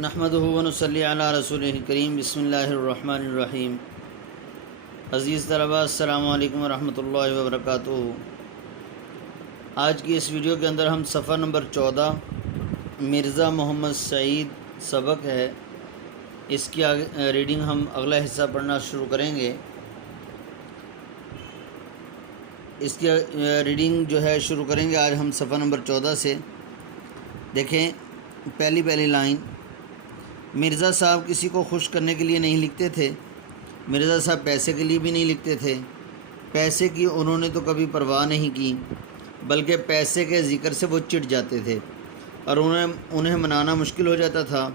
نحمدہ و نصلی علی رسولہ الکریم بسم اللہ الرحمن الرحیم۔ عزیز طلباء السلام علیکم ورحمۃ اللہ وبرکاتہ۔ آج کی اس ویڈیو کے اندر ہم صفحہ نمبر 14 مرزا محمد سعید سبق ہے، اس کی ریڈنگ ہم اگلا حصہ پڑھنا شروع کریں گے۔ اس کی ریڈنگ جو ہے شروع کریں گے آج ہم صفحہ نمبر 14 سے۔ دیکھیں پہلی لائن، مرزا صاحب کسی کو خوش کرنے کے لیے نہیں لکھتے تھے، مرزا صاحب پیسے کے لیے بھی نہیں لکھتے تھے، پیسے کی انہوں نے تو کبھی پرواہ نہیں کی، بلکہ پیسے کے ذکر سے وہ چڑ جاتے تھے اور انہیں منانا مشکل ہو جاتا تھا۔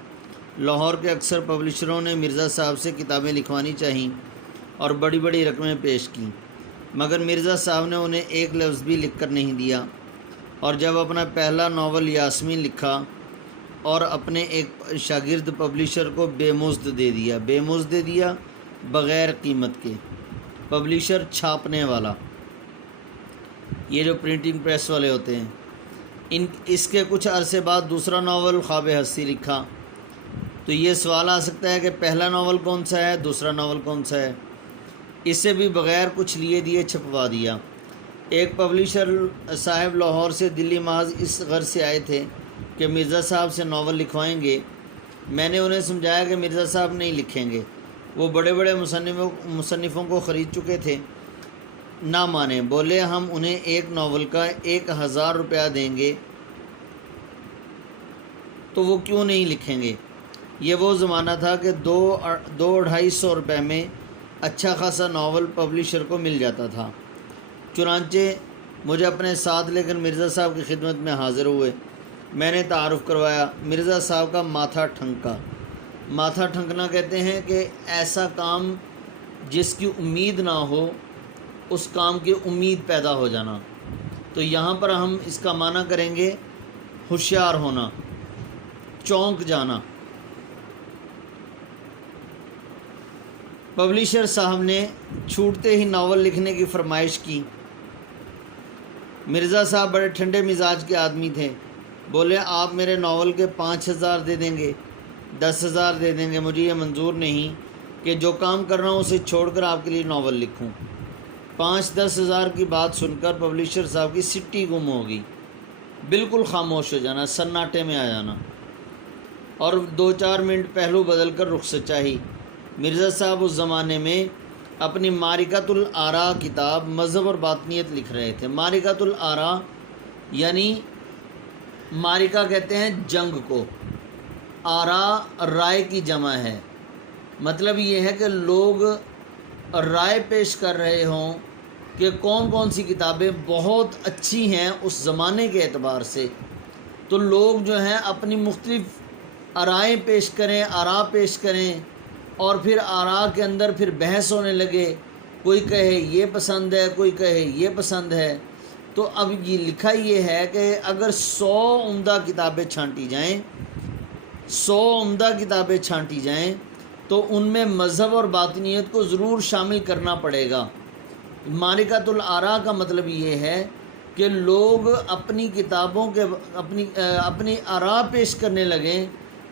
لاہور کے اکثر پبلشروں نے مرزا صاحب سے کتابیں لکھوانی چاہییں اور بڑی بڑی رقمیں پیش کیں، مگر مرزا صاحب نے انہیں ایک لفظ بھی لکھ کر نہیں دیا، اور جب اپنا پہلا ناول یاسمین لکھا اور اپنے ایک شاگرد پبلشر کو بے مزد دے دیا بغیر قیمت کے۔ پبلشر چھاپنے والا، یہ جو پرنٹنگ پریس والے ہوتے ہیں، اس کے کچھ عرصے بعد دوسرا ناول خواب ہستی لکھا، تو یہ سوال آ سکتا ہے کہ پہلا ناول کون سا ہے، دوسرا ناول کون سا ہے؟ اسے بھی بغیر کچھ لیے دیے چھپوا دیا۔ ایک پبلشر صاحب لاہور سے دلی محض اس غرض سے آئے تھے کہ مرزا صاحب سے ناول لکھوائیں گے۔ میں نے انہیں سمجھایا کہ مرزا صاحب نہیں لکھیں گے، وہ بڑے بڑے مصنفوں کو خرید چکے تھے۔ نہ مانے، بولے ہم انہیں ایک ناول کا 1000 روپیہ دیں گے تو وہ کیوں نہیں لکھیں گے؟ یہ وہ زمانہ تھا کہ 200-250 روپے میں اچھا خاصا ناول پبلشر کو مل جاتا تھا۔ چنانچہ مجھے اپنے ساتھ لے کر مرزا صاحب کی خدمت میں حاضر ہوئے۔ میں نے تعارف کروایا۔ مرزا صاحب کا ماتھا ٹھنکا۔ ماتھا ٹھنکنا کہتے ہیں کہ ایسا کام جس کی امید نہ ہو، اس کام کی امید پیدا ہو جانا۔ تو یہاں پر ہم اس کا معنی کریں گے ہوشیار ہونا، چونک جانا۔ پبلشر صاحب نے چھوٹتے ہی ناول لکھنے کی فرمائش کی۔ مرزا صاحب بڑے ٹھنڈے مزاج کے آدمی تھے۔ بولے آپ میرے ناول کے 5000 دے دیں گے، 10,000 دے دیں گے، مجھے یہ منظور نہیں کہ جو کام کر رہا ہوں اسے چھوڑ کر آپ کے لیے ناول لکھوں۔ 5-10 ہزار کی بات سن کر پبلشر صاحب کی سٹی گم ہو گئی، بالکل خاموش ہو جانا، سناٹے میں آ جانا، اور 2-4 منٹ پہلو بدل کر رخصت چاہی۔ مرزا صاحب اس زمانے میں اپنی معرکۃ الآراء کتاب مذہب اور باطنیت لکھ رہے تھے۔ معرکۃ الآراء یعنی معرکہ کہتے ہیں جنگ کو، آراء رائے کی جمع ہے۔ مطلب یہ ہے کہ لوگ رائے پیش کر رہے ہوں کہ کون سی کتابیں بہت اچھی ہیں اس زمانے کے اعتبار سے، تو لوگ جو ہیں اپنی مختلف آرائیں پیش کریں اور پھر آراء کے اندر پھر بحث ہونے لگے، کوئی کہے یہ پسند ہے، کوئی کہے یہ پسند ہے۔ تو اب یہ لکھا یہ ہے کہ اگر 100 عمدہ کتابیں چھانٹی جائیں تو ان میں مذہب اور باطنیت کو ضرور شامل کرنا پڑے گا۔ معرکۃ الآراء کا مطلب یہ ہے کہ لوگ اپنی کتابوں کے اپنی آراء پیش کرنے لگیں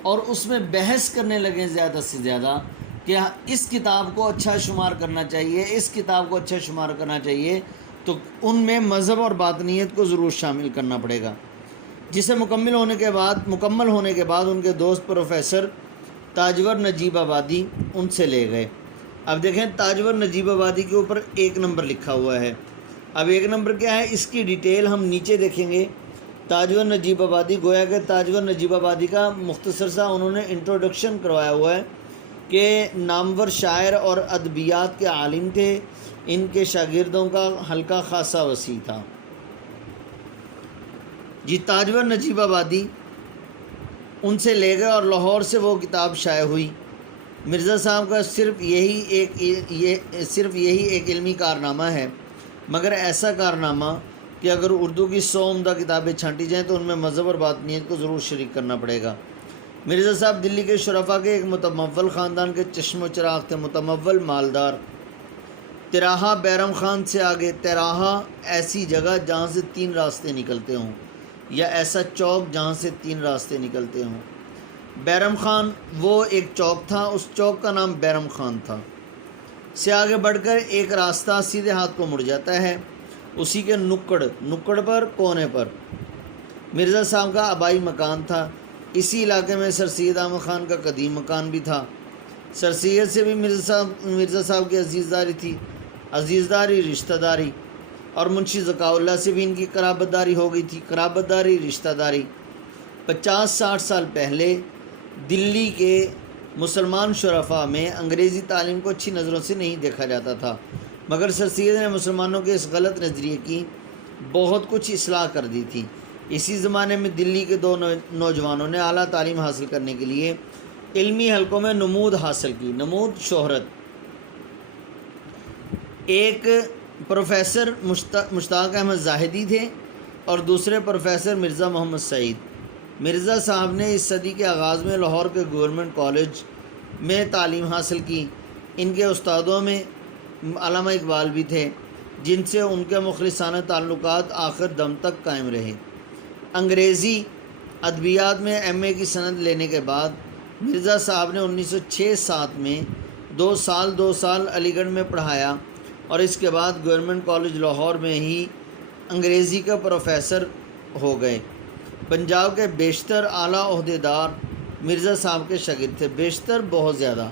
اور اس میں بحث کرنے لگیں زیادہ سے زیادہ کہ اس کتاب کو اچھا شمار کرنا چاہیے، اس کتاب کو اچھا شمار کرنا چاہیے، تو ان میں مذہب اور باطنیت کو ضرور شامل کرنا پڑے گا۔ جسے مکمل ہونے کے بعد ان کے دوست پروفیسر تاجور نجیب آبادی ان سے لے گئے۔ اب دیکھیں تاجور نجیب آبادی کے اوپر 1 نمبر لکھا ہوا ہے۔ اب 1 نمبر کیا ہے، اس کی ڈیٹیل ہم نیچے دیکھیں گے۔ تاجور نجیب آبادی، گویا کہ تاجور نجیب آبادی کا مختصر سا انہوں نے انٹروڈکشن کروایا ہوا ہے کہ نامور شاعر اور ادبیات کے عالم تھے، ان کے شاگردوں کا حلقہ خاصا وسیع تھا۔ جی تاجور نجیب آبادی ان سے لے گئے اور لاہور سے وہ کتاب شائع ہوئی۔ مرزا صاحب کا صرف یہی ایک علمی کارنامہ ہے، مگر ایسا کارنامہ کہ اگر اردو کی 100 عمدہ کتابیں چھانٹی جائیں تو ان میں مذہب اور باطنیت کو ضرور شریک کرنا پڑے گا۔ مرزا صاحب دلی کے شرفا کے ایک متمول خاندان کے چشم و چراغ تھے، متمول مالدار۔ تراہا بیرم خان سے آگے، تراہا ایسی جگہ جہاں سے 3 راستے نکلتے ہوں، یا ایسا چوک جہاں سے 3 راستے نکلتے ہوں۔ بیرم خان وہ ایک چوک تھا، اس چوک کا نام بیرم خان تھا۔ سے آگے بڑھ کر ایک راستہ سیدھے ہاتھ کو مڑ جاتا ہے، اسی کے نکڑ پر کونے پر مرزا صاحب کا آبائی مکان تھا۔ اسی علاقے میں سر سید احمد خان کا قدیم مکان بھی تھا۔ سر سید سے بھی مرزا صاحب کی عزیزداری تھی، عزیزداری رشتہ داری، اور منشی ذکاء اللہ سے بھی ان کی قرابت داری ہو گئی تھی، قرابت داری رشتہ داری۔ 50-60 سال پہلے دلی کے مسلمان شرفاء میں انگریزی تعلیم کو اچھی نظروں سے نہیں دیکھا جاتا تھا، مگر سر سید نے مسلمانوں کے اس غلط نظریے کی بہت کچھ اصلاح کر دی تھی۔ اسی زمانے میں دلی کے 2 نوجوانوں نے اعلیٰ تعلیم حاصل کرنے کے لیے علمی حلقوں میں نمود حاصل کی، نمود شہرت۔ ایک پروفیسر مشتاق احمد زاہدی تھے اور دوسرے پروفیسر مرزا محمد سعید۔ مرزا صاحب نے اس صدی کے آغاز میں لاہور کے گورنمنٹ کالج میں تعلیم حاصل کی۔ ان کے استادوں میں علامہ اقبال بھی تھے، جن سے ان کے مخلصانہ تعلقات آخر دم تک قائم رہے۔ انگریزی ادبیات میں ایم اے کی سند لینے کے بعد مرزا صاحب نے 1906-07 میں 2 سال علی گڑھ میں پڑھایا اور اس کے بعد گورنمنٹ کالج لاہور میں ہی انگریزی کا پروفیسر ہو گئے۔ پنجاب کے بیشتر اعلیٰ عہدیدار مرزا صاحب کے شاگرد تھے، بیشتر بہت زیادہ۔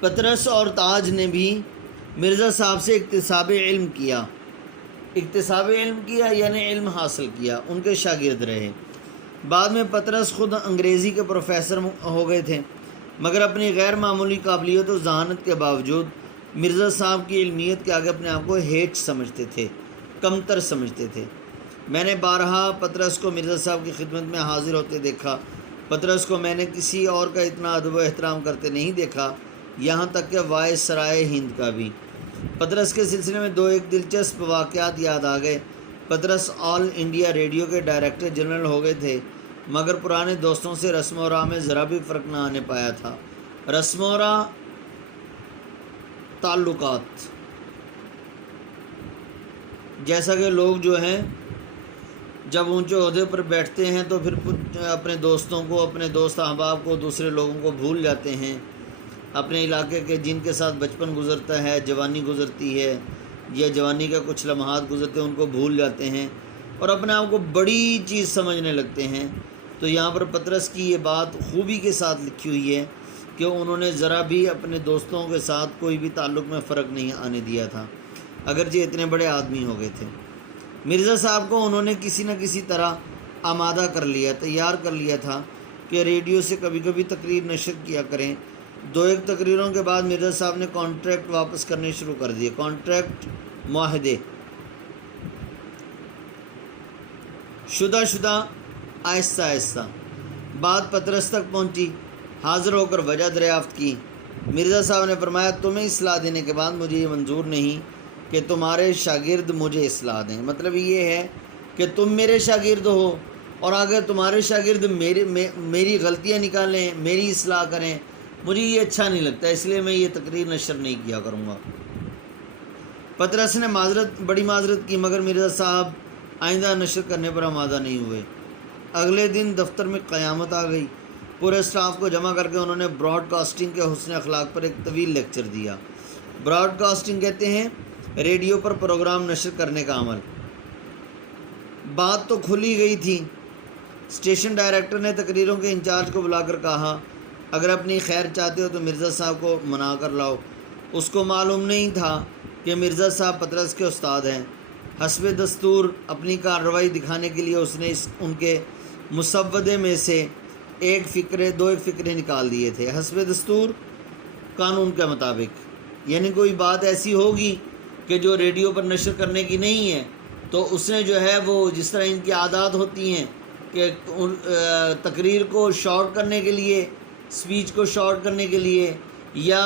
پطرس اور تاج نے بھی مرزا صاحب سے اکتساب علم کیا یعنی علم حاصل کیا، ان کے شاگرد رہے۔ بعد میں پطرس خود انگریزی کے پروفیسر ہو گئے تھے، مگر اپنی غیر معمولی قابلیت و ذہانت کے باوجود مرزا صاحب کی علمیت کے آگے اپنے آپ کو ہیچ سمجھتے تھے، کمتر سمجھتے تھے۔ میں نے بارہا پطرس کو مرزا صاحب کی خدمت میں حاضر ہوتے دیکھا۔ پطرس کو میں نے کسی اور کا اتنا ادب و احترام کرتے نہیں دیکھا، یہاں تک کہ وائس سرائے ہند کا بھی۔ پطرس کے سلسلے میں 2 دلچسپ واقعات یاد آ گئے۔ پطرس آل انڈیا ریڈیو کے ڈائریکٹر جنرل ہو گئے تھے، مگر پرانے دوستوں سے رسم و راہ میں ذرا بھی فرق نہ آنے پایا تھا۔ رسم و راہ، تعلقات، جیسا کہ لوگ جو ہیں جب اونچے عہدے پر بیٹھتے ہیں تو پھر اپنے دوستوں کو، اپنے دوست احباب کو، دوسرے لوگوں کو بھول جاتے ہیں، اپنے علاقے کے جن کے ساتھ بچپن گزرتا ہے، جوانی گزرتی ہے یا جوانی کا کچھ لمحات گزرتے ہیں، ان کو بھول جاتے ہیں اور اپنے آپ کو بڑی چیز سمجھنے لگتے ہیں۔ تو یہاں پر پطرس کی یہ بات خوبی کے ساتھ لکھی ہوئی ہے کہ انہوں نے ذرا بھی اپنے دوستوں کے ساتھ کوئی بھی تعلق میں فرق نہیں آنے دیا تھا، اگرچہ اتنے بڑے آدمی ہو گئے تھے۔ مرزا صاحب کو انہوں نے کسی نہ کسی طرح آمادہ کر لیا، تیار کر لیا تھا کہ ریڈیو سے کبھی کبھی تقریر نشر کیا کریں۔ 2 تقریروں کے بعد مرزا صاحب نے کانٹریکٹ واپس کرنے شروع کر دیے، کانٹریکٹ، معاہدے شدہ آہستہ آہستہ بات پطرس تک پہنچی۔ حاضر ہو کر وجہ دریافت کی۔ مرزا صاحب نے فرمایا، تمہیں اصلاح دینے کے بعد مجھے یہ منظور نہیں کہ تمہارے شاگرد مجھے اصلاح دیں۔ مطلب یہ ہے کہ تم میرے شاگرد ہو اور اگر تمہارے شاگرد میری غلطیاں نکالیں، میری اصلاح کریں، مجھے یہ اچھا نہیں لگتا، اس لیے میں یہ تقریر نشر نہیں کیا کروں گا۔ پطرس نے بڑی معذرت کی، مگر مرزا صاحب آئندہ نشر کرنے پر آمادہ نہیں ہوئے۔ اگلے دن دفتر میں قیامت آ گئی۔ پورے اسٹاف کو جمع کر کے انہوں نے براڈ کاسٹنگ کے حسن اخلاق پر ایک طویل لیکچر دیا۔ براڈ کاسٹنگ کہتے ہیں ریڈیو پر پروگرام نشر کرنے کا عمل۔ بات تو کھلی گئی تھی۔ اسٹیشن ڈائریکٹر نے تقریروں کے انچارج کو بلا کر کہا، اگر اپنی خیر چاہتے ہو تو مرزا صاحب کو منا کر لاؤ۔ اس کو معلوم نہیں تھا کہ مرزا صاحب پطرس کے استاد ہیں۔ حسب دستور اپنی کارروائی دکھانے کے لیے اس نے ان کے مسودے میں سے 2 فقرے نکال دیے تھے۔ حسب دستور، قانون کے مطابق، یعنی کوئی بات ایسی ہوگی کہ جو ریڈیو پر نشر کرنے کی نہیں ہے تو اس نے جو ہے وہ جس طرح ان کی عادات ہوتی ہیں کہ تقریر کو شارٹ کرنے کے لیے، اسپیچ کو شارٹ کرنے کے لیے، یا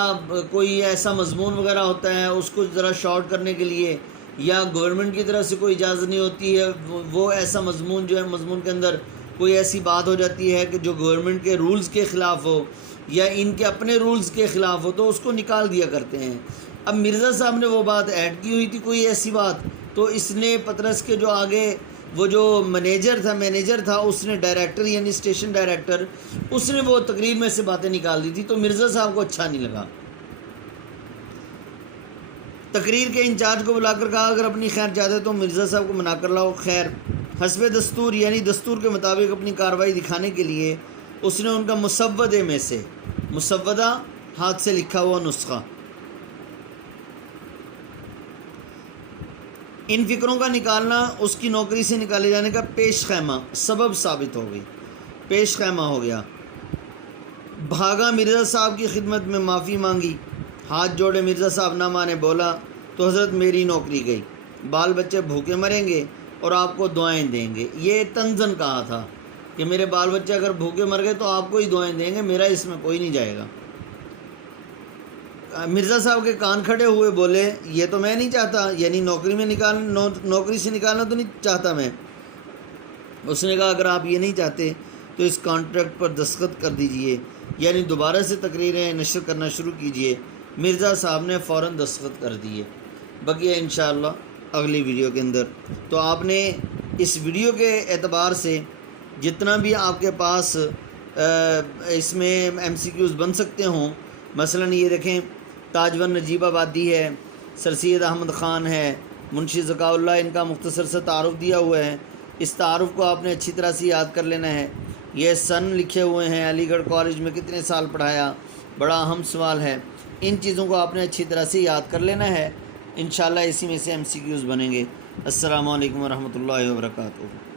کوئی ایسا مضمون وغیرہ ہوتا ہے اس کو ذرا شارٹ کرنے کے لیے، یا گورنمنٹ کی طرف سے کوئی اجازت نہیں ہوتی ہے، وہ ایسا مضمون جو ہے مضمون کے اندر کوئی ایسی بات ہو جاتی ہے کہ جو گورنمنٹ کے رولز کے خلاف ہو یا ان کے اپنے رولز کے خلاف ہو تو اس کو نکال دیا کرتے ہیں۔ اب مرزا صاحب نے وہ بات ایڈ کی ہوئی تھی، کوئی ایسی بات، تو اس نے پطرس کے جو آگے وہ جو مینیجر تھا اس نے ڈائریکٹر یعنی اسٹیشن ڈائریکٹر اس نے وہ تقریر میں سے باتیں نکال دی تھی، تو مرزا صاحب کو اچھا نہیں لگا۔ تقریر کے انچارج کو بلا کر کہا اگر اپنی خیر چاہتے تو مرزا صاحب کو منا کر لاؤ۔ خیر حسب دستور یعنی دستور کے مطابق اپنی کارروائی دکھانے کے لیے اس نے ان کا مسودے میں سے، مسودہ ہاتھ سے لکھا ہوا نسخہ، ان فکروں کا نکالنا اس کی نوکری سے نکالے جانے کا پیش خیمہ سبب ثابت ہو گئی، پیش خیمہ ہو گیا۔ بھاگا، مرزا صاحب کی خدمت میں معافی مانگی، ہاتھ جوڑے، مرزا صاحب نہ مانے، بولا تو حضرت میری نوکری گئی، بال بچے بھوکے مریں گے اور آپ کو دعائیں دیں گے۔ یہ تنزن کہا تھا کہ میرے بال بچے اگر بھوکے مر گئے تو آپ کو ہی دعائیں دیں گے، میرا اس میں کوئی نہیں جائے گا۔ مرزا صاحب کے کان کھڑے ہوئے، بولے یہ تو میں نہیں چاہتا، یعنی نوکری سے نکالنا تو نہیں چاہتا میں۔ اس نے کہا اگر آپ یہ نہیں چاہتے تو اس کانٹریکٹ پر دستخط کر دیجئے، یعنی دوبارہ سے تقریریں نشر کرنا شروع کیجئے۔ مرزا صاحب نے فوراً دستخط کر دیے۔ بقیہ انشاءاللہ اگلی ویڈیو کے اندر۔ تو آپ نے اس ویڈیو کے اعتبار سے جتنا بھی آپ کے پاس اس میں MCQs بن سکتے ہوں، مثلا یہ دیکھیں تاجور نجیب آبادی ہے، سر سید احمد خان ہے، منشی ذکاء اللہ، ان کا مختصر سا تعارف دیا ہوا ہے۔ اس تعارف کو آپ نے اچھی طرح سے یاد کر لینا ہے۔ یہ سن لکھے ہوئے ہیں، علی گڑھ کالج میں کتنے سال پڑھایا، بڑا اہم سوال ہے۔ ان چیزوں کو آپ نے اچھی طرح سے یاد کر لینا ہے، انشاءاللہ اسی میں سے MCQs بنیں گے۔ السلام علیکم ورحمۃ اللہ وبرکاتہ۔